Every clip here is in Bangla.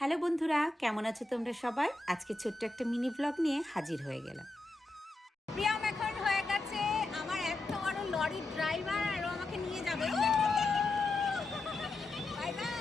হ্যালো বন্ধুরা, কেমন আছো তোমরা সবাই? আজকে ছোট্ট একটা মিনি ব্লগ নিয়ে হাজির হয়ে গেলাম। প্রিয়াম এখন হয়ে গেছে আমার এত বড় লরির ড্রাইভার আর ও আমাকে নিয়ে যাবে। Bye bye.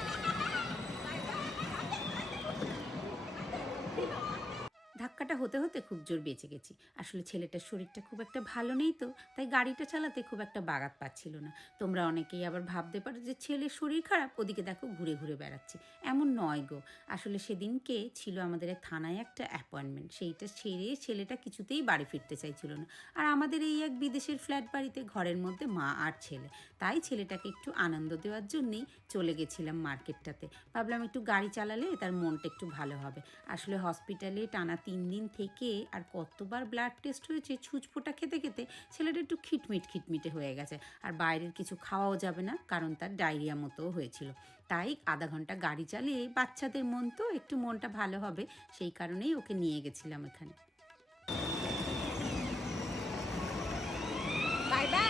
ধাক্কাটা হতে হতে খুব জোর বেঁচে গেছি। আসলে ছেলেটার শরীরটা খুব একটা ভালো নেই তো, তাই গাড়িটা চালাতে খুব একটা বাগাত পাচ্ছিল না। তোমরা অনেকেই আবার ভাবতে পারো যে ছেলের শরীর খারাপ, ওদিকে দেখো ঘুরে ঘুরে বেড়াচ্ছে। এমন নয় গো, আসলে সেদিনকে ছিল আমাদের থানায় একটা অ্যাপয়েন্টমেন্ট, সেইটা ছেড়ে ছেলেটা কিছুতেই বাড়ি ফিরতে চাইছিল না। আর আমাদের এই এক বিদেশের ফ্ল্যাট বাড়িতে ঘরের মধ্যে মা আর ছেলে, তাই ছেলেটাকে একটু আনন্দ দেওয়ার জন্যেই চলে গেছিলাম মার্কেটটাতে। ভাবলাম একটু গাড়ি চালালে তার মনটা একটু ভালো হবে। আসলে হসপিটালে টানা 3 দিন থেকে আর কতবার ব্লাড টেস্ট হয়েছে, ছুঁচফোঁটা খেতে খেতে ছেলেটা একটু খিটমিটে হয়ে গেছে। আর বাইরের কিছু খাওয়াও যাবে না, কারণ তার ডায়রিয়া মতোও হয়েছিল। তাই আধা ঘন্টা গাড়ি চালিয়ে, বাচ্চাদের মন তো একটু মনটা ভালো হবে, সেই কারণেই ওকে নিয়ে গেছিলাম এখানে। Bye bye.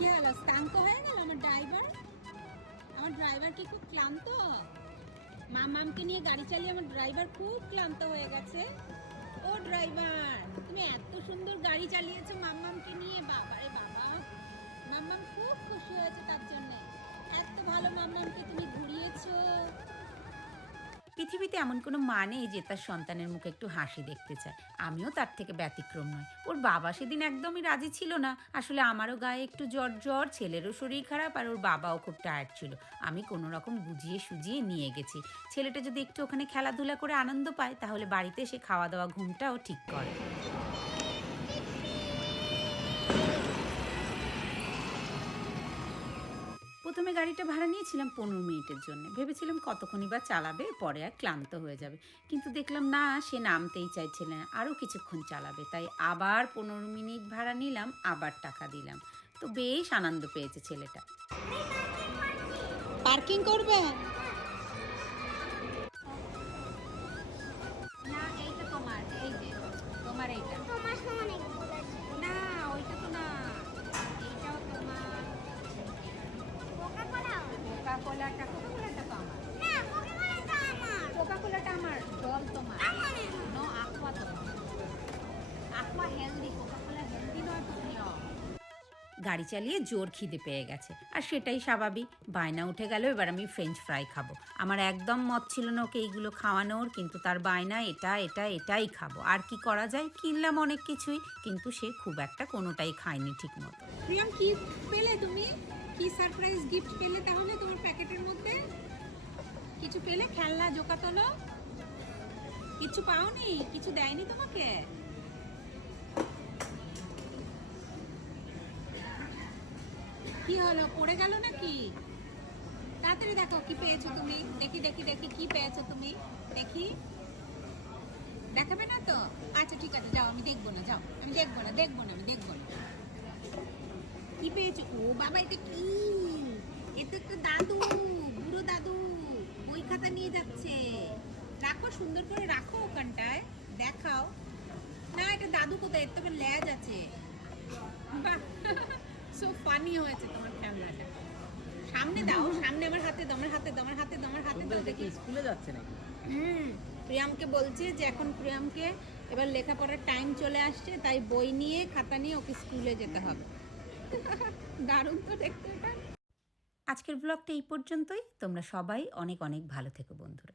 কি হলো, ক্লান্ত হয়ে গেল আমার ড্রাইভার? আমার ড্রাইভার কি খুব ক্লান্ত? মামামকে নিয়ে গাড়ি চালিয়ে আমার ড্রাইভার খুব ক্লান্ত হয়ে গেছে। ও ড্রাইভার, তুমি এত সুন্দর গাড়ি চালিয়েছো মাম্মামকে নিয়ে, বাবারে বাবা। মাম্মাম খুব খুশি হয়েছে তার জন্য। এত ভালো মাম্মামকে তুমি ঘুরিয়েছো। পৃথিবীতে এমন কোনো মা নেই যে তার সন্তানের মুখে একটু হাসি দেখতে চায়। আমিও তার থেকে ব্যতিক্রম নয়। ওর বাবা সেদিন একদমই রাজি ছিল না। আসলে আমারও গায়ে একটু জ্বর, ছেলেরও শরীর খারাপ, আর ওর বাবাও খুব টায়ার্ড ছিল। আমি কোনো রকম বুঝিয়ে সুজিয়ে নিয়ে গেছি। ছেলেটা যদি একটু ওখানে খেলাধুলা করে আনন্দ পায়, তাহলে বাড়িতে এসে খাওয়া দাওয়া ঘুমটাও ঠিক করে। প্রথমে গাড়িটা ভাড়া নিয়েছিলাম 15 মিনিটের জন্য। ভেবেছিলাম কতক্ষণই বা চালাবে, পরে আর ক্লান্ত হয়ে যাবে। কিন্তু দেখলাম না, সে নামতেই চাইছে না, আরও কিছুক্ষণ চালাবে। তাই আবার 15 মিনিট ভাড়া নিলাম, আবার টাকা দিলাম। তো বেশ আনন্দ পেয়েছে ছেলেটা। পার্কিং করবে? না, এইটা তোমার, এই যে তোমার, এইটা তোমার সমান। না, ওইটা তো না, এইটাও তোমার। কোকা কোলাটা তো আমার। না, কোকা কোলাটা আমার, জল তোমার। নো, aqua তোমার। aqua healthy, coca cola healthy নয় তো প্রিয়। গাড়ি চালিয়ে জোর খিদে পেয়ে গেছে, আর সেটাই স্বাভাবিক। বায়না উঠে গেল এবার আমি ফ্রেঞ্চ ফ্রাই খাবো। আমার একদম মত ছিল না ওকে এইগুলো খাওয়ানোর, কিন্তু তার বায়না এটাই খাবো। আর কি করা যায়, কিনলাম অনেক কিছুই, কিন্তু সে খুব একটা কোনোটাই খায়নি ঠিক মতো। প্রিয়াম, কি পেলে তুমি? কি সারপ্রাইজ গিফট পেলে তাহলে তোমার প্যাকেটের মধ্যে? কিছু পেলে? খেলনা জোকাতলো? কিছু পাওনি? কিছু দেয়নি তোমাকে? কি হলো, পড়ে গেল নাকি? তাড়াতাড়ি দেখো কি পেয়েছো তুমি। দেখি দেখি দেখি কি পেয়েছো তুমি। দেখি, দেখাবে না তো? আচ্ছা ঠিক আছে, যাও, আমি দেখবো না, যাও, আমি দেখবো না, আমি দেখবো না। কি পেয়েছো? ও বাবা, এটা কি? এটা একটা দাদু, বুড়ো দাদু বই খাতা নিয়ে যাচ্ছে। রাখো, সুন্দর করে রাখো ওখানটায়, দেখাও। না, এটা দাদু কোথায়? এর তো একটা ল্যাজ আছে। বাহ, সো ফানি হয়েছে তোমার ক্যামেরাটা। সামনে দাও, সামনে আমার হাতে দাও, আমার হাতে দাও দেখি। স্কুলে যাচ্ছে নাকি? প্রিয়ামকে বলছে যে এখন প্রিয়ামকে এবার লেখাপড়ার টাইম চলে আসছে, তাই বই নিয়ে খাতা নিয়ে ওকে স্কুলে যেতে হবে। দারুণ তো দেখতে এটা। আজকের ব্লগটা এই পর্যন্তই। তোমরা সবাই অনেক ভালো থেকো বন্ধুরা।